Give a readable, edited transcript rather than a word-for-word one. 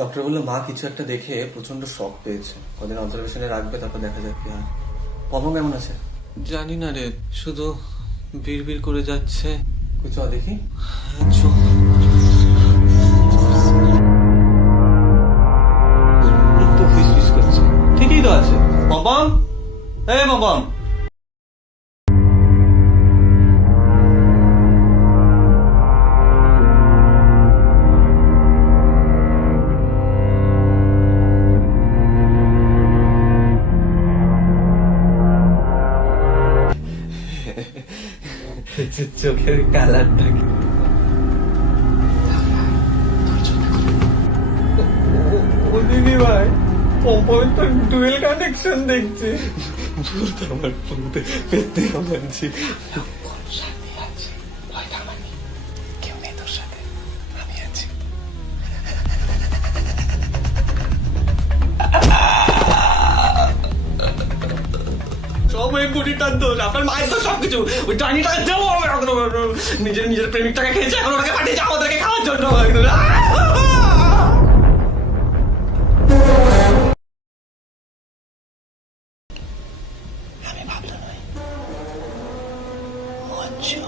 Doctor বললো মা কিছু একটা দেখে প্রচন্ড শক পেয়েছে, কদিন অবজারভেশনে রাখবে, তারপর দেখা যাক কি হয়। পম কেমন আছে? জানি না রে, শুধু বিড়বিড় করে যাচ্ছে। কিছু দেখি। একটু ফিস ফিস করছে, ঠিকই তো আছে। পম, এই পম। চোখের কালারটা কি দিদি ভাই, পপের তো ডুয়েল কানেকশন দেখছি। আমার ফোনতে পেতে লাগছি। সাথে আছি, ভয় থামানি, কেউ নেই তোর সাথে, আমি আছি। সব ওই বুড়িটার দোষ, আপনার মায়ের তো সবকিছু। ওই টানিটা যাবো নিজের নিজের প্রেমিকটাকে খেয়েছে, এখন ওটাকে পাঠিয়ে যাবো ওদেরকে খাওয়ার জন্য। আমি ভাবলো নয়, মঞ্জু।